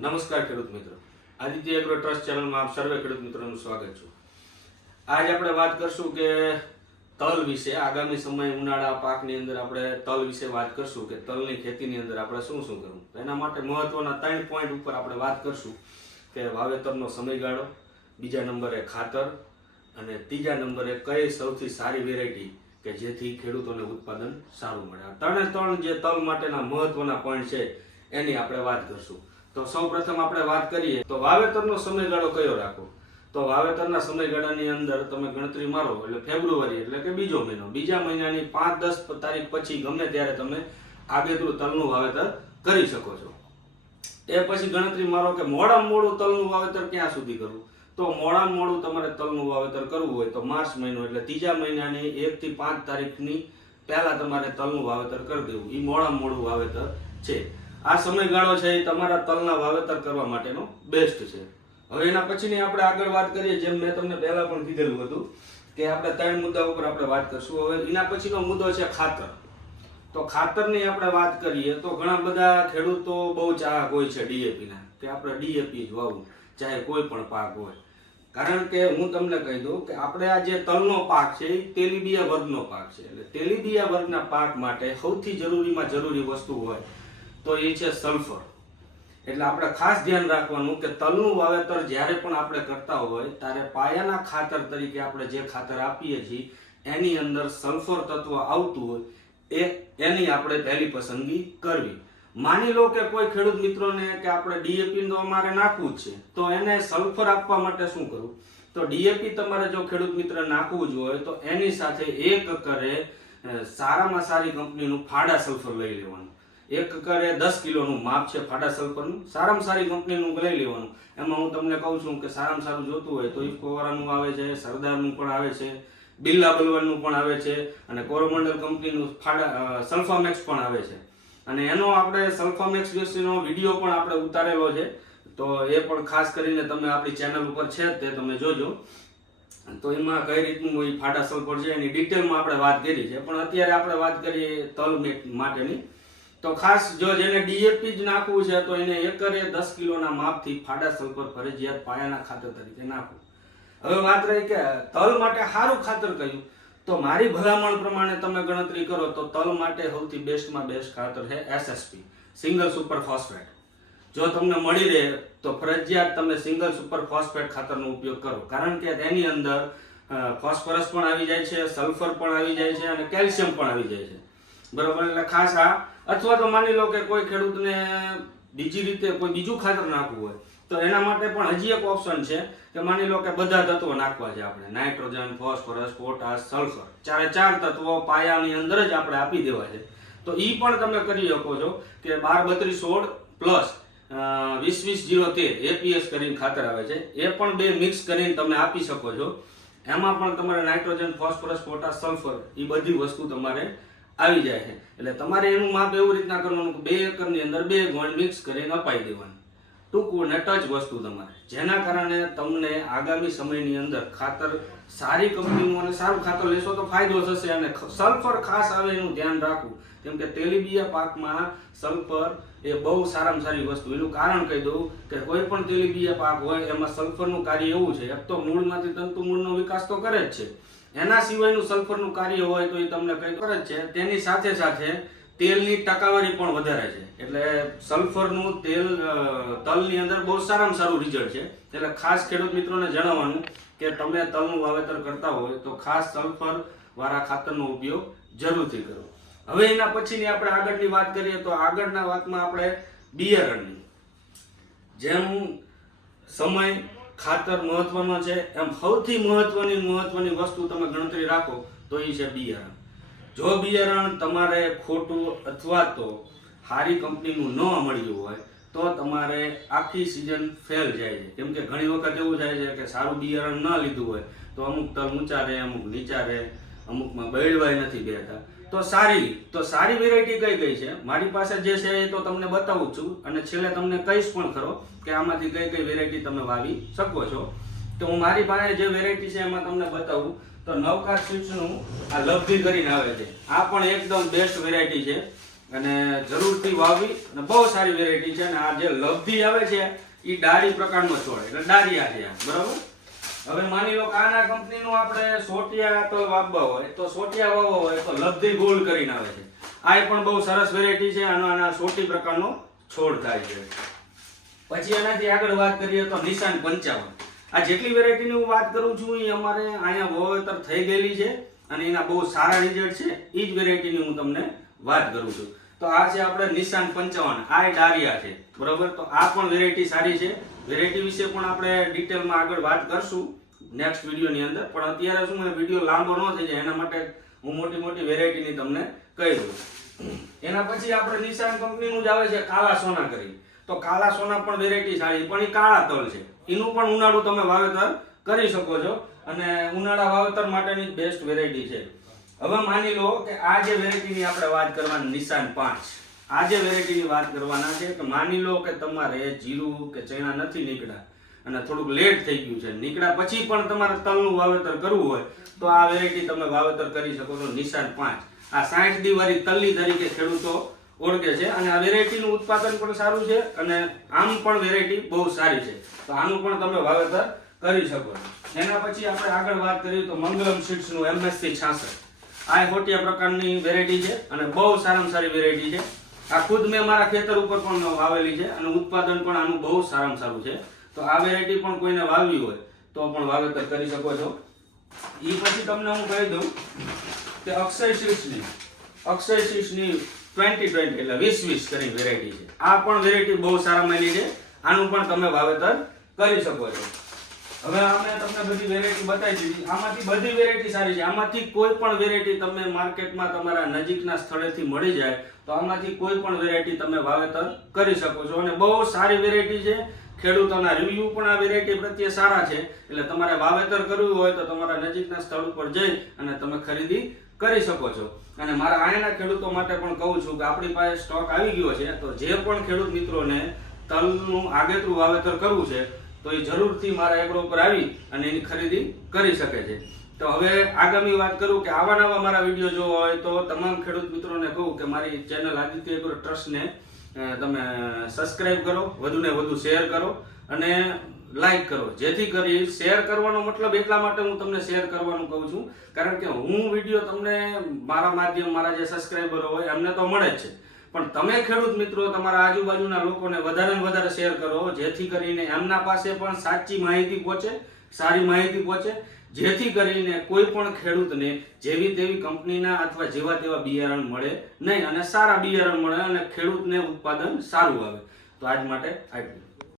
નમસ્કાર ખેડૂત મિત્રો. આદિત્ય એગ્રો ટ્રસ્ટ ચેનલમાં આપ સર્વે ખેડૂત મિત્રોનું સ્વાગત છે. આજ આપણે વાત કરશું કે તલ વિશે, આગામી સમય ઉનાળા પાકની અંદર આપણે તલ વિશે વાત કરશું કે તલની ખેતીની અંદર આપણે શું શું કરવું. એના માટે મહત્વના ત્રણ પોઈન્ટ ઉપર આપણે વાત કરશું કે વાવેતરનો સમયગાળો, બીજા નંબરે ખાતર અને ત્રીજા નંબરે કઈ સૌથી સારી વેરાયટી કે જેથી ખેડૂતોને ઉત્પાદન સારું મળે. આ ત્રણે ત્રણ જે તલ માટેના મહત્વના પોઈન્ટ છે, એની આપણે વાત કરશું. તો સૌ પ્રથમ આપણે વાત કરીએ, તો વાવેતરનો સમયગાળો કયો રાખવો તો વાવેતરના સમયગાળાની અંદર તમે ગણતરી મારો, એટલે ફેબ્રુઆરી, એટલે કે બીજો મહિનો. બીજા મહિનાની પાંચ, દસ તારીખ પછી ગમે ત્યારે તમે આગેતરું તલનું વાવેતર કરી શકો છો. એ પછી ગણતરી મારો કે મોડામાં મોડું તલનું વાવેતર ક્યાં સુધી કરવું? તો મોડામાં મોડું તમારે તલનું વાવેતર કરવું હોય તો માર્ચ મહિનો, એટલે ત્રીજા મહિનાની એક થી પાંચ તારીખની પહેલા તમારે તલનું વાવેતર કરી દેવું. એ મોડામાં મોડું વાવેતર છે. આ સમયગાળો છે એ તમારા તલના વાવેતર કરવા માટેનો બેસ્ટ છે. હવે એના પછીની આપણે આગળ વાત કરીએ, જેમ મેં તમને પહેલા પણ કીધેલું હતું કે આપણે ત્રણ મુદ્દા ઉપર આપણે વાત કરશું. હવે એના પછીનો મુદ્દો છે ખાતર. તો ખાતરની આપણે વાત કરીએ તો ઘણા બધા ખેડૂતો બહુ ચાહક હોય છે ડીએપીના, કે આપણે ડીએપી જ વાવવું ચાહે કોઈ પણ પાક હોય. કારણ કે હું તમને કહી દઉં કે આપણે આ જે તલનો પાક છે એ તેલીબિયા વર્ગનો પાક છે. એટલે તેલીબિયા વર્ગના પાક માટે સૌથી જરૂરીમાં જરૂરી વસ્તુ હોય તો એ છે સલ્ફર એટલે આપણે ખાસ ધ્યાન રાખવાનું કે તલનું વાવેતર જ્યારે પણ આપણે કરતા હોય, ત્યારે પાયાના ખાતર તરીકે આપણે જે ખાતર આપીએ છીએ, એની અંદર સલ્ફર તત્વ આવતું હોય, એ એની આપણે પહેલી પસંદગી કરવી. માની લો કે કોઈ ખેડૂત મિત્રોને કે આપણે ડીએપી તો અમારે નાખવું જ છે, તો એને સલ્ફર આપવા માટે શું કરવું? તો ડીએપી તમારે જો ખેડૂત મિત્ર નાખવું જ હોય, તો એની સાથે એક કરે સારામાં સારી કંપનીનું ફાડા સલ્ફર લઈ લેવાનું. એક કરે દસ કિલોનું, માપ છે ફાડા સલ્ફરનું. સારામાં સારી કંપનીનું લઈ લેવાનું. એમાં હું તમને કહું છું કે સારામાં સારું જોતું હોય તો ઇફકોવાળાનું આવે છે, સરદારનું પણ આવે છે, બિરલા બલવાનનું પણ આવે છે, અને કોરોમંડલ કંપનીનું ફાડા સલ્ફામેક્સ પણ આવે છે. અને એનો આપણે સલ્ફામેક્સ વિશેનો વીડિયો પણ આપણે ઉતારેલો છે. તો એ પણ ખાસ કરીને તમે આપણી ચેનલ ઉપર છે તે તમે જોજો. તો એમાં કઈ રીતનું એ ફાટા સલ્ફર છે એની ડિટેલમાં આપણે વાત કરી છે. પણ અત્યારે આપણે વાત કરીએ તલ માટેની. તો ખાસ જો જેને ડીએપી જ નાખવું છે, તો એને એકરે દસ કિલોના માપથી ફાડા સલ્ફર ફરજિયાત પાયાના ખાતર તરીકે નાખવું. હવે વાત રહી કે તલ માટે સારું ખાતર કયું? તો મારી ભલામણ પ્રમાણે તમે ગણતરી કરો, તો તલ માટે સૌથી બેસ્ટમાં બેસ્ટ ખાતર છે એસએસપી સિંગલ સુપર ફોસ્ફેટ. જો તમને મળી રહે, તો ફરજિયાત તમે સિંગલ સુપર ફોસ્ફેટ ખાતરનો ઉપયોગ કરો. કારણ કે તેની અંદર ફોસ્ફરસ પણ આવી જાય છે, સલ્ફર પણ આવી જાય છે અને કેલ્શિયમ પણ આવી જાય છે. બરોબર? એટલે ખાસ આ અથવા તો માની લો કે કોઈ ખેડૂતને બીજી રીતે કોઈ બીજું ખાતર નાખવું હોય, તો એના માટે પણ હજી એક ઓપ્શન છે કે માની લો કે બધા તત્વો નાખવા છે આપણે. નાઇટ્રોજન ફોસ્ફરસ પોટાશ સલ્ફર ચારે ચાર તત્વો પાયાની અંદર જ આપણે આપી દેવા છે. તો એ પણ તમે કરી શકો છો કે બાર બત્રીસ સોળ પ્લસ વીસ વીસ જીરો તેર એપીએસ કરીને ખાતર આવે છે. એ પણ બે મિક્સ કરીને તમે આપી શકો છો. એમાં પણ તમારે નાઇટ્રોજન ફોસ્ફરસ પોટાશ સલ્ફર એ બધી વસ્તુ તમારે આવી જાય છે. એટલે તમારે એનું માપ એવું રીતના કરવાનું કે બે એકરની અંદર બે ગોળ મિક્સ કરીને અપાઈ દેવાનું. ટૂંકું અને ટચ વસ્તુ તમારે. જેના કારણે તમને આગામી સમયની અંદર ખાતર સારી કંપનીનું અને સારું ખાતર લેશો તો ફાયદો થશે અને સલ્ફર ખાસ આવે એનું ધ્યાન રાખવું. કેમ કે તેલીબિયા પાકમાં સલ્ફર એ બહુ સારામાં સારી વસ્તુ. એનું કારણ કહી દઉં કે કોઈ પણ તેલીબિયા પાક હોય એમાં સલ્ફરનું કાર્ય એવું છે, એક તો મૂળમાંથી તંતુ મૂળનો વિકાસ તો કરે જ છે. એના સિવાયનું સલ્ફરનું કાર્ય હોય તો એ તમને કંઈ ખબર જ છે. તેની સાથે સાથે તેલની ટકાવારી પણ વધારે છે. એટલે સલ્ફરનું તેલ તલની અંદર બહુ સારામાં સારું રિઝલ્ટ છે. એટલે ખાસ ખેડૂત મિત્રોને જણાવવાનું કે તમે તલનું વાવેતર કરતા હોય તો ખાસ સલ્ફર વાળા ખાતરનો ઉપયોગ જરૂરથી કરો. હવે એના પછીની આપણે આગળની વાત કરીએ તો આગળના વાતમાં આપણે બિયારણની. જેમ સમય ખાતર મહત્વનો છે. એમ સૌથી મહત્વની મહત્વની વસ્તુ તમે ગણતરી રાખો તો એ છે બિયારણ. જો બિયારણ તમારે ખોટું અથવા તો સારી કંપનીનું ન મળ્યું હોય, તો તમારે આખી સિઝન ફેલ જાય છે. કેમ કે ઘણી વખત એવું થાય છે કે સારું બિયારણ ન લીધું હોય, તો અમુક તલ ઊંચા રહે, અમુક નીચા રહે, અમુકમાં બળવાય નથી બેઠા. તો સારી તો સારી વેરાયટી કઈ કઈ છે? મારી પાસે જે છે એ તો તમને બતાવું છું અને છેલ્લે તમને કહીશ પણ ખરો કે આમાંથી કઈ કઈ વેરાયટી તમે વાવી શકો છો. તો હું મારી પાસે જે વેરાયટી છે એમાં તમને બતાવું. તો નવકા સ્વીટ્સનું આ લબ્ધી કરીને આવે છે. આ પણ એકદમ બેસ્ટ વેરાયટી છે. અને જરૂરથી વાવી અને બહુ સારી વેરાયટી છે. અને આ જે લબ્ધી આવે છે એ ડાળી પ્રકારનો છોડ એટલે ડાળિયા છે આ, બરાબર? હવે માની લો કે આના કંપનીનું આપણે સોટિયા તો વાવવા હોય, તો સોટિયા વાવવા હોય તો લબ્ધી ગોલ્ડ કરીને આવે છે. આ પણ બહુ સરસ વેરાયટી છે, આનો આના સોટી પ્રકારનો છોડ થાય છે. પછી એનાથી આગળ વાત કરીએ તો નિશાન પંચાવન. આ જેટલી વેરાયટીની હું વાત કરું છું એ અમારે અહીંયા વાવેતર થઈ ગયેલી છે અને એના બહુ સારા રિઝલ્ટ છે એ જ વેરાયટીની હું તમને વાત કરું છું. તો આ છે આપણે નિશાન પંચાવન, આ ડારિયા છે. બરોબર? તો આ પણ વેરાયટી સારી છે. વેરાયટી વિશે પણ આપણે ડિટેલમાં આગળ વાત કરશું નેક્સ્ટ વિડીયોની અંદર. પણ અત્યારે શું વીડિયો લાંબો ન થઈ જાય, એના માટે હું મોટી મોટી વેરાયટીની તમને કહી દઉં. એના પછી આપણે નિશાન કંપનીનું જ આવે છે કાલા સોના કરી તો કાલા સોના પણ વેરાયટી સારી, પણ એ કાળા તલ છે. એનું પણ ઉનાળું તમે વાવેતર કરી શકો છો અને ઉનાળા વાવેતર માટેની બેસ્ટ વેરાયટી છે. હવે માની લો કે આ જે વેરાયટીની આપણે વાત કરવાની નિશાન પાંચ. આ જે વેરાયટીની વાત કરવાના છે કે માની લો કે તમારે જીરું કે ચણા નથી નીકળ્યા અને થોડુંક લેટ થઈ ગયું છે. નીકળ્યા પછી પણ તમારે તલનું વાવેતર કરવું હોય તો આ વેરાયટી તમે વાવેતર કરી શકો છો નિશાન પાંચ. આ સાઠ દી વાળી તલ્લી તરીકે ખેડૂતો ઓળખે છે અને આ વેરાયટીનું ઉત્પાદન પણ સારું છે અને આમ પણ વેરાયટી બહુ સારી છે. તો આનું પણ તમે વાવેતર કરી શકો એના પછી આપણે આગળ વાત કરીએ તો મંગલમ સીડ્સનું એમએસસી છાસઠ. આ હોટિયા પ્રકારની વેરાયટી છે અને બહુ સારામાં સારી વેરાયટી છે. આ ખુદ મેં મારા ખેતર ઉપર પણ વાવેલી છે અને ઉત્પાદન પણ આનું બહુ સારામાં સારું છે. તો આ વેરાયટી પણ કોઈને વાવવી હોય તો પણ વાવેતર કરી શકો છો. એ પછી તમને હું કહી દઉં કે અક્ષય શીર્ષની અક્ષય શીર્ષની ટ્વેન્ટી ટ્વેન્ટી એટલે વીસ વીસ કરી વેરાયટી છે. આ પણ વેરાયટી બહુ સારા માની છે. આનું પણ તમે વાવેતર કરી શકો છો. હવે અમે તમને બધી વેરાયટી બતાવી દીધી. આમાંથી બધી વેરાયટી સારી છે. આમાંથી કોઈ પણ વેરાયટી તમે માર્કેટમાં તમારા નજીકના સ્થળેથી મળી જાય, તો આમાંથી કોઈ પણ વેરાયટી તમે વાવેતર કરી શકો છો. અને બહુ સારી વેરાયટી છે. ખેડૂતોના રિવ્યુ પણ આ વેરાયટી પ્રત્યે સારા છે. એટલે તમારે વાવેતર કરવું હોય તો તમારા નજીકના સ્થળ ઉપર જઈ અને તમે ખરીદી કરી શકો છો. અને મારા અહીંના ખેડૂતો માટે પણ કહું છું કે આપણી પાસે સ્ટોક આવી ગયો છે, તો જે પણ ખેડૂત મિત્રોને તલનું આગેતરું વાવેતર કરવું છે તો એ જરૂરથી મારા એગ્રો ઉપર આવી અને એની ખરીદી કરી શકે છે. તો હવે આગામી વાત કરું કે આવા નવા મારા વીડિયો જોવા હોય તો તમામ ખેડૂત મિત્રોને કહું કે મારી ચેનલ આદિત્ય એગ્રો ટ્રસ્ટને તમે સબસ્ક્રાઇબ કરો, વધુને વધુ શેર કરો અને લાઈક કરો. જેથી કરી શેર કરવાનો મતલબ એટલા માટે હું તમને શેર કરવાનું કહું છું. કારણ કે હું વીડિયો તમને મારા માધ્યમ, મારા જે સબસ્ક્રાઈબરો હોય એમને તો મળે જ છે. પણ તમે ખેડૂત મિત્રો, તમારા આજુબાજુના લોકોને વધારે ને વધારે શેર કરો, જેથી કરીને એમના પાસે પણ સાચી માહિતી પહોંચે, સારી માહિતી પહોંચે, જેથી કરીને કોઈ પણ ખેડૂતને જેવી તેવી કંપનીના અથવા જેવા તેવા બિયારણ મળે નહીં અને સારા બિયારણ મળે અને ખેડૂતને ઉત્પાદન સારું આવે. તો આજ માટે આટલું.